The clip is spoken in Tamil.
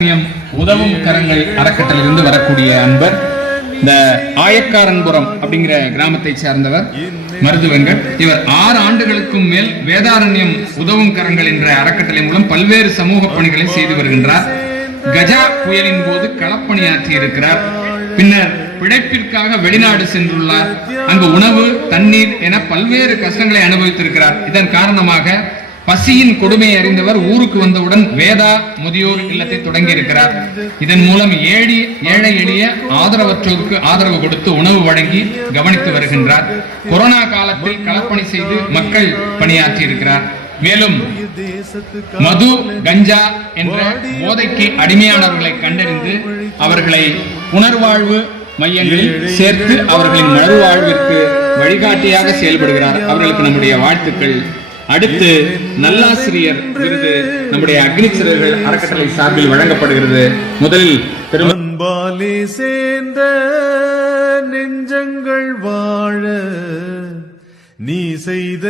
உதவும் கரங்கள் அறக்கட்டளையிலிருந்து வரக்கூடிய அன்பர் இந்த ஆயக்காரன்புரம் அப்படிங்கிற கிராமத்தை சேர்ந்தவர் மருதுவெங்கட். இவர் 6 ஆண்டுகளுக்கும் மேல் வேதாரண்யம் உதவும் கரங்கள் என்ற அறக்கட்டளை மூலம் பல்வேறு சமூக பணிகளை செய்து வருகின்றார். கஜா புயலின் போது களப்பணியாற்றி இருக்கிறார். பின்னர் பிழைப்பிற்காக வெளிநாடு சென்றுள்ளார். அங்கு உணவு, தண்ணீர் என பல்வேறு கஷ்டங்களை அனுபவித்திருக்கிறார். இதன் காரணமாக பசியின் கொடுமையை அறிந்தவர் ஊருக்கு வந்தவுடன் வேதா முதியோர் இல்லத்தை தொடங்கி இருக்கிறார். இதன் மூலம் ஏழை எளிய ஆதரவற்றோருக்கு ஆதரவு கொடுத்து உணவு வழங்கி கவனித்து வருகின்றார். கொரோனா காலத்தில் களப்பணி செய்து மக்கள் பணியாற்றி இருக்கிறார். மேலும் மது, கஞ்சா என்ற போதைக்கு அடிமையானவர்களை கண்டறிந்து அவர்களை புனர்வாழ்வு மையங்களில் சேர்த்து அவர்களின் மறுவாழ்விற்கு வழிகாட்டியாக செயல்படுகிறார். அவர்களுக்கு நம்முடைய வாழ்த்துக்கள். அடுத்து நல்லாசிரியர் விருது நம்முடைய அக்னிச்சிறர்கள் அறக்கட்டளை சார்பில் வழங்கப்படுகிறது. முதலில் அன்பாலே சேர்ந்த நெஞ்சங்கள் வாழ நீ செய்த